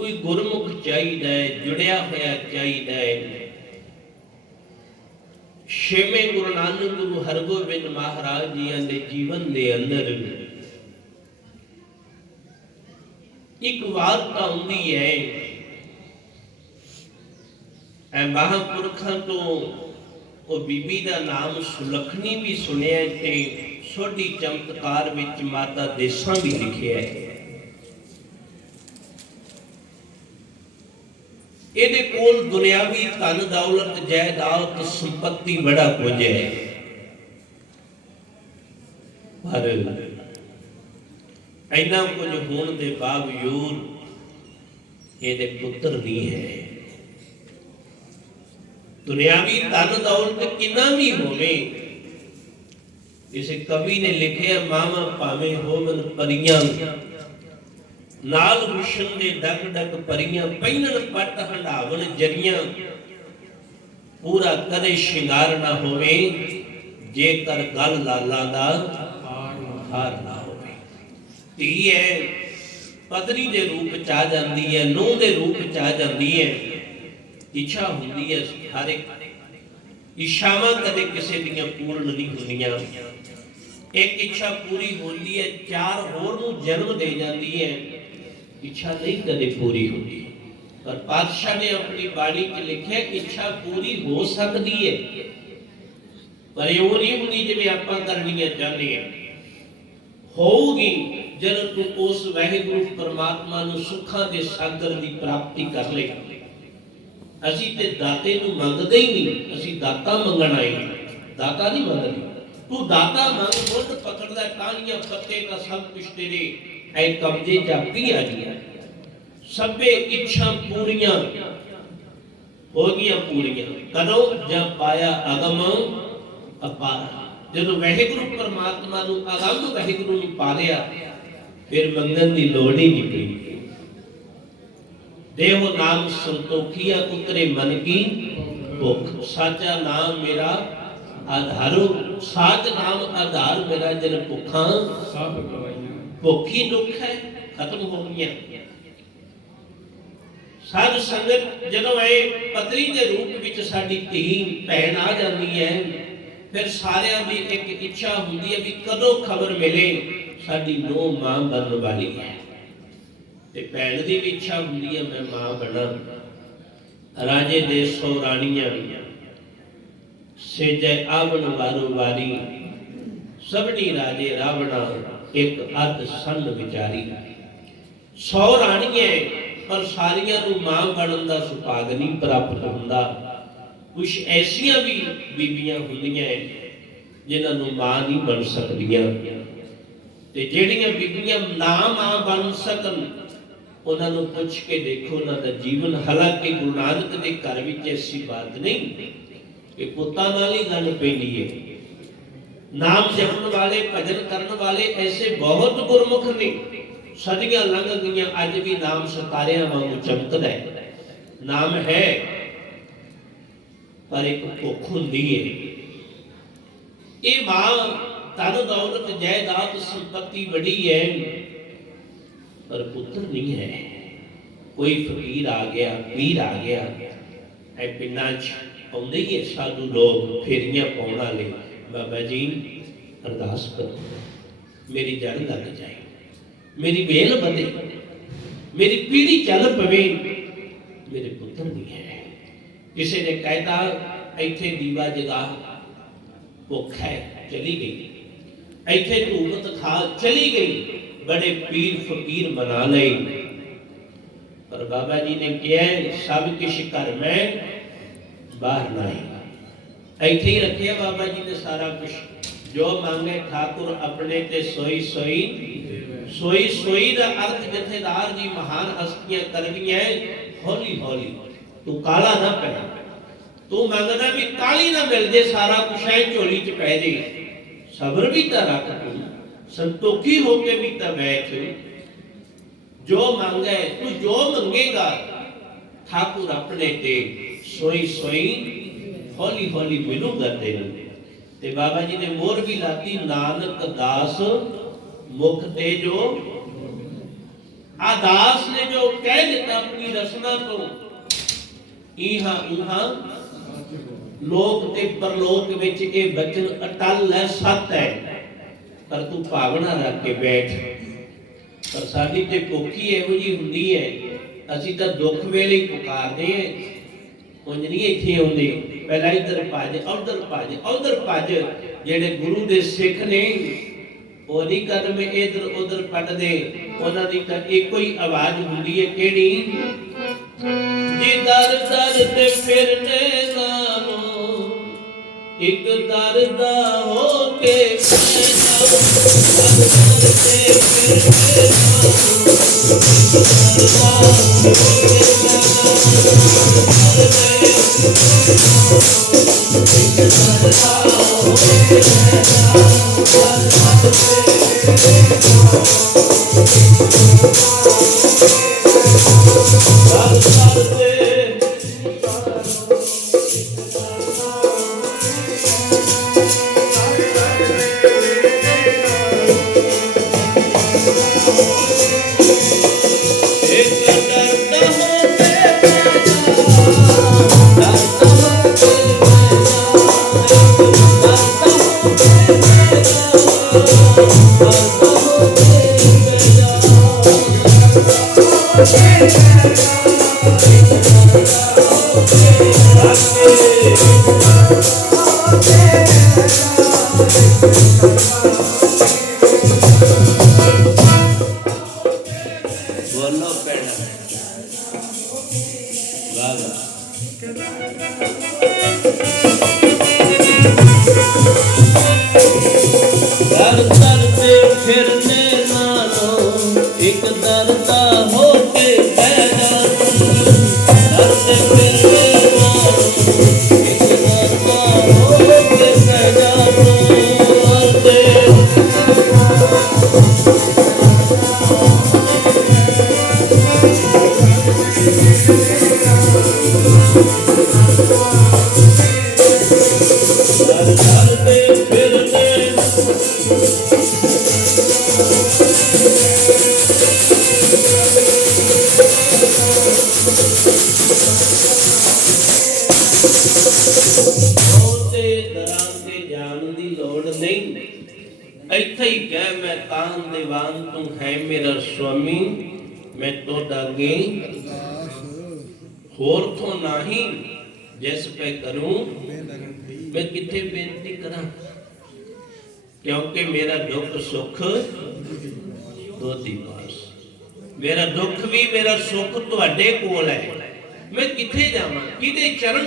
ਕੋਈ ਗੁਰਮੁਖ ਚਾਹੀਦਾ ਹੈ, ਜੁੜਿਆ ਹੋਇਆ ਚਾਹੀਦਾ ਹੈ। ਛੇਵੇਂ ਗੁਰੂ ਨਾਨਕ ਗੁਰੂ ਹਰਗੋਬਿੰਦ ਮਹਾਰਾਜ ਜੀ ਦੇ ਜੀਵਨ ਦੇ ਅੰਦਰ ਇੱਕ ਵਾਰਤਾ ਹੁੰਦੀ ਹੈ, ਐ ਮਹਾਂਪੁਰਖਾਂ ਤੋਂ ਉਹ ਬੀਬੀ ਦਾ ਨਾਮ ਸੁਲਖਣੀ ਵੀ ਸੁਣਿਆ ਤੇ ਸੋਢੀ ਚਮਤਕਾਰ ਵਿੱਚ ਮਾਤਾ ਦੇਸਾਂ ਵੀ ਲਿਖਿਆ ਹੈ। ਇਹਦੇ ਕੋਲ ਦੁਨਿਆਵੀ ਧਨ, ਦੌਲਤ, ਜਾਇਦਾਦ, ਸੰਪਤੀ ਬੜਾ ਕੁਝ ਹੈ। ਪਰ ਇੰਨਾ ਕੁਝ ਹੋਣ ਦੇ ਬਾਵਜੂਦ ਇਹਦੇ ਪੁੱਤਰ ਨਹੀਂ ਹੈ। ਦੁਨਿਆਵੀ ਧਨ, ਦੌਲਤ ਕਿੰਨਾ ਵੀ ਹੋਵੇ, ਇਸੇ ਕਵੀ ਨੇ ਲਿਖਿਆ, ਮਾਵਾ ਭਾਵੇਂ ਹੋਵਨ ਪਰੀਆਂ ਨਾਲ ਹੁਸ਼ਨ ਦੇ ਡਗ ਡਗ ਪਰੀਆਂ ਪਹਿਨਣ ਪੱਟ ਹੰਡਾਵਣ ਜਰੀਆਂ। ਪੂਰਾ ਕਦੇ ਸ਼ਿੰਗਾਰ ਨਾ ਹੋਵੇ, ਜੇਕਰ ਗੱਲ ਲਾਲਾ ਦਾ ਹਾਰ ਨਾ ਹੋਵੇ। ਧੀ ਹੈ ਪਤਨੀ ਦੇ ਰੂਪ ਚ ਆ ਜਾਂਦੀ ਹੈ ਨੂੰਹ ਦੇ ਰੂਪ ਚ ਆ ਜਾਂਦੀ ਹੈ ਇੱਛਾ ਹੁੰਦੀ ਹੈ ਹਰ ਇੱਕ। ਇੱਛਾਵਾਂ ਕਦੇ ਕਿਸੇ ਦੀਆਂ ਪੂਰਨ ਨਹੀਂ ਹੁੰਦੀਆਂ। ਇੱਕ ਇੱਛਾ ਪੂਰੀ ਹੁੰਦੀ ਹੈ ਚਾਰ ਹੋਰ ਨੂੰ ਜਨਮ ਦੇ ਜਾਂਦੀ ਹੈ ਇੱਛਾ ਨਹੀਂ ਕਦੇ ਪੂਰੀ ਹੁੰਦੀ। ਪਰ ਪਾਤਸ਼ਾਹ ਨੇ ਆਪਣੀ ਬਾਣੀ 'ਚ ਲਿਖਿਆ ਇੱਛਾ ਪੂਰੀ ਹੋ ਸਕਦੀ ਹੈ ਪਰ ਇਹ ਉਹ ਨਹੀਂ ਹੁੰਦੀ ਜਿਵੇਂ ਆਪਾਂ ਕਰਨੀਆਂ ਚਾਹੁੰਦੇ ਹਾਂ ਹੋਊਗੀ ਜਦੋਂ ਤੂੰ ਉਸ ਵਾਹਿਗੁਰੂ ਪਰਮਾਤਮਾ ਨੂੰ ਸੁੱਖਾਂ ਦੇ ਸਾਗਰ ਦੀ ਪ੍ਰਾਪਤੀ ਕਰ ਲੇਗਾ ਅਸੀਂ ਤੇ ਦਾਤੇ ਨੂੰ ਮੰਗਦੇ ਹੀ ਨਹੀਂ, ਅਸੀਂ ਦਾਤਾ ਮੰਗਣ ਆਏ ਦਾਤਾ ਨਹੀਂ ਮੰਗਦੇ। ਤੂੰ ਦਾਤਾ ਮੰਗ ਮੁੱਢ ਪਕੜਦਾ, ਕਾਲੀਆਂ ਪੱਤੇ ਦਾ ਸਭ ਕੁਛ ਤੇਰੇ ਐ ਕਬਜੇ ਚ ਆ ਗਿਆ ਸਭੇ ਇੱਛਾ ਪੂਰੀਆਂ ਹੋ ਗਈਆਂ ਪੂਰੀਆਂ। ਕਦੋਂ ਜਦ ਪਾਇਆ ਅਗਮ ਅਪਾਰ। ਜਦੋਂ ਵਾਹਿਗੁਰੂ ਪਰਮਾਤਮਾ ਨੂੰ ਅਗੰਮ ਵਾਹਿਗੁਰੂ ਨੂੰ ਪਾ ਲਿਆ ਫਿਰ ਮੰਗਣ ਦੀ ਲੋੜ ਹੀ ਨਹੀਂ ਪਈ। ਦੇਵ ਨਾਮ ਸੰਤੋਖੀਆ ਉਤਰੇ ਮਨ ਕੀ ਭੁੱਖ। ਸਾਚਾ ਨਾਮ ਮੇਰਾ ਆਧਾਰੋ। ਸਾਚ ਨਾਮ ਆਧਾਰ ਮੇਰਾ, ਜਨ ਭੁੱਖਾਂ ਸਭ ਗਵਾਈਆਂ ਭੁੱਖੀ ਦੁੱਖ ਹੈ ਖਤਮ ਹੋ ਗਈਆਂ ਸਾਧ ਸੰਗਤ ਜਦੋਂ ਇਹ ਪਤਰੀ ਦੇ ਰੂਪ ਵਿੱਚ ਸਾਡੀ ਧੀ ਭੈਣ ਆ ਜਾਂਦੀ ਹੈ ਫਿਰ ਸਾਰਿਆਂ ਦੀ ਇੱਕ ਇੱਛਾ ਹੁੰਦੀ ਹੈ ਵੀ ਕਦੋਂ ਖਬਰ ਮਿਲੇ ਸਾਡੀ ਨੋ ਮਾਂ ਬਣਨ ਵਾਲੀ ਹੈ ਤੇ ਭੈਣ ਦੀ ਵੀ ਇੱਛਾ ਹੁੰਦੀ ਹੈ ਮੈਂ ਮਾਂ ਬਣਾ ਰਾਜੇ ਦੇ ਸੋ ਰਾਣੀਆਂ ਸੇਜੈ ਆਵਣ ਵਾਰੋ ਵਾਰੀ ਸਭਨੀ ਰਾਜੇ ਰਾਵਣਾ ਇੱਕ ਅੱਧ ਸੰਨ ਵਿਚਾਰੀ। ਸੌ ਰਾਣੀਆਂ ਪਰ ਸਾਰੀਆਂ ਨੂੰ ਮਾਂ ਬਣਨ ਦਾ ਸੁਭਾਗ ਨਹੀਂ ਪ੍ਰਾਪਤ ਹੁੰਦਾ। ਕੁਝ ਐਸੀਆਂ ਵੀ ਬੀਬੀਆਂ ਹੁੰਦੀਆਂ ਜਿਨ੍ਹਾਂ ਨੂੰ ਮਾਂ ਨਹੀਂ ਬਣ ਸਕਦੀਆਂ। ਤੇ ਜਿਹੜੀਆਂ ਬੀਬੀਆਂ ਨਾ ਮਾਂ ਬਣ ਸਕਣ, ਉਹਨਾਂ ਨੂੰ ਪੁੱਛ ਕੇ ਦੇਖੋ, ਉਹਨਾਂ ਦਾ ਜੀਵਨ। ਹਾਲਾਂਕਿ ਗੁਰੂ ਨਾਨਕ ਦੇ ਘਰ ਵਿੱਚ ਐਸੀ ਬਾਤ ਨਹੀਂ, ਕਿ ਪੁੱਤਾਂ ਨਾਲ ਹੀ ਗੱਲ ਪੈਂਦੀ ਹੈ ਨਾਮ ਜਪਣ ਵਾਲੇ, ਭਜਨ ਕਰਨ ਵਾਲੇ ਐਸੇ ਬਹੁਤ ਗੁਰਮੁਖ ਨੇ। ਸਦੀਆਂ ਲੰਘ ਗਈਆਂ ਅੱਜ ਵੀ ਨਾਮ ਸਤਾਰਿਆਂ ਵਾਂਗੂ ਚਮਕਦਾ ਹੈ। ਨਾਮ ਹੈ, ਪਰ ਇੱਕ ਭੁੱਖ ਹੁੰਦੀ ਹੈ ਇਹ ਮਾਂ ਤਨ ਦੌਲਤ, ਜਾਇਦਾਦ, ਸੰਪਤੀ ਬੜੀ ਹੈ ਪਰ ਪੁੱਤਰ ਨਹੀਂ ਹੈ। ਕੋਈ ਫਕੀਰ ਆ ਗਿਆ, ਪੀਰ ਆ ਗਿਆ ਐ ਪਿੰਡਾਂ 'ਚ ਆਉਂਦੇ ਹੀ ਹੈ ਸਾਧੂ ਲੋਕ ਫੇਰੀਆਂ ਪਾਉਣ ਵਾਲੇ। ਬਾਬਾ ਜੀ, ਅਰਦਾਸ ਕਰੋ। ਮੇਰੀ ਜੜ ਲੱਗ ਜਾਏ, ਮੇਰੀ ਵੇਲ ਵਧੇ, ਮੇਰੀ ਪੀੜੀ ਚੱਲ ਪਵੇ। ਮੇਰੇ ਪੁੱਤਰ ਨਹੀਂ ਹੈ। ਕਿਸੇ ਨੇ ਕਹਿਤਾ, ਇੱਥੇ ਦੀਵਾ ਜਗਾ, ਭੁੱਖ ਹੈ, ਚਲੀ ਗਈ। ਇੱਥੇ ਧੂਮਤ ਖਾ, ਚਲੀ ਗਈ। ਬੜੇ ਪੀਰ ਫਕੀਰ ਬਣਾ ਲਏ। ਪਰ ਬਾਬਾ ਜੀ ਨੇ ਕਿਹਾ, ਸਭ ਕੁਛ ਘਰ ਮੈਂ ਬਾਹਰ ਨਹੀਂ ਇੱਥੇ ਹੀ ਰੱਖਿਆ ਬਾਬਾ ਜੀ ਨੇ ਸਾਰਾ ਕੁਝ ਜੋ ਮੰਗੇ ਠਾਕੁਰ ਆਪਣੇ ਤੇ ਸੋਈ ਸੋਈ ਸੋਈ ਸੋਈ ਦਾ ਅਰਥ ਜਥੇਦਾਰ ਜੀ ਮਹਾਨ ਹਸਤੀਆਂ ਕਰਨੀਆਂ ਹੌਲੀ ਹੌਲੀ। ਤੂੰ ਕਾਲਾ ਨਾ ਪੈ। ਤੂੰ ਮੰਗਦਾ ਵੀ ਕਾਲੀ ਨਾ ਮਿਲ ਜੇ, ਸਾਰਾ ਕੁਛ ਐ, ਝੋਲੀ ਚ ਪੈ ਜੇ। ਸਬਰ ਵੀ ਤਾਂ ਰੱਖ ਤੂੰ, ਸੰਤੋਖੀ ਹੋ ਕੇ ਵੀ ਤਾਂ ਬੈਠ। ਜੋ ਮੰਗੇ, ਤੂੰ ਜੋ ਮੰਗੇਗਾ, ਠਾਕੁਰ ਆਪਣੇ ਤੇ ਸੋਈ ਸੋਈ ਹੌਲੀ ਹੌਲੀ ਮਿਲੂਗਾ ਤੈਨੂੰ। ਤੇ ਬਾਬਾ ਜੀ ਨੇ ਮੋਰ ਵੀ ਲਾਤੀ, ਨਾਨਕ ਦਾਸ ਮੁਖ ਤੇ ਜੋ ਆ ਨੇ ਜੋ ਕਹਿ ਦਿੱਤਾ ਆਪਣੀ ਰਸਨਾ ਤੋਂ ਇਹਾਂ ਉਹਾਂ ਲੋਕ ਤੇ ਪਰਲੋਕ ਵਿੱਚ ਇਹ ਬਚਨ ਅਟਲ ਹੈ, ਸੱਤ ਹੈ। ਪਰ ਤੂੰ ਭਾਵਨਾ ਰੱਖ ਕੇ ਬੈਠ। ਪਰ ਸਾਡੀ ਤੇ ਕੋਕੀ ਇਹੋ ਜੀ ਹੁੰਦੀ ਹੈ, ਅਸੀਂ ਤਾਂ ਦੁੱਖ ਵੇਲੇ ਹੀ ਪੁਕਾਰਦੇ ਹਾਂ। ਉਂਝ ਨਹੀਂ ਇੱਥੇ ਆਉਂਦੇ। ਪਹਿਲਾਂ ਇੱਧਰ ਭੱਜ ਉਧਰ ਭੱਜ ਉਧਰ ਭੱਜ। ਜਿਹੜੇ ਗੁਰੂ ਦੇ ਸਿੱਖ ਨੇ ਉਹਦੀ ਕਦਮ ਇਧਰ ਉਧਰ ਪੱਟਦੇ। ਉਹਨਾਂ ਦੀ ਤਾਂ ਇੱਕੋ ਹੀ ਆਵਾਜ਼ ਹੁੰਦੀ ਹੈ, ਕਿਹੜੀ? ਜੀ ਦਰ ਦਰ ਤੇ ਫਿਰਨੇ ਨਾਲੋਂ ਇੱਕ ਦਰ ਦਾ ਹੋ ਕੇ ਮੈਂ ਜਾਉਂ ਦਰ ਦਰ ਤੇ ਫਿਰਨੇ ਨਾਲੋਂ ਬੋਲੋ ਨਾਲੋਂ ਇੱਕ ਉਹਦੇ ਦਰਾਂ ਤੇ ਜਾਣ ਦੀ ਲੋੜ ਨਹੀਂ। ਇੱਥੇ ਹੀ ਕਹਿ ਮੈਂ ਤਾਨ ਦੀਵਾਨ, ਤੂੰ ਹੈ ਮੇਰਾ ਸੁਆਮੀ, ਮੈਂ ਤੋ ਦਾਗੇ ਹੋਰ ਤੋਂ ਨਹੀਂ ਜਿਸ ਪੇ ਕਰੂੰ, ਮੈਂ ਕਿੱਥੇ ਬੇਨਤੀ ਕਰਾਂ? ਕਿਉਂਕਿ ਮੇਰਾ ਦੁੱਖ ਸੁੱਖ ਦੋਤੀ ਪਾਸ ਮੇਰਾ ਦੁੱਖ ਵੀ ਮੇਰਾ ਸੁੱਖ ਤੁਹਾਡੇ ਕੋਲ ਹੈ। ਮੈਂ ਕਿੱਥੇ ਜਾਵਾਂ? ਕਿਹਦੇ ਚਰਨ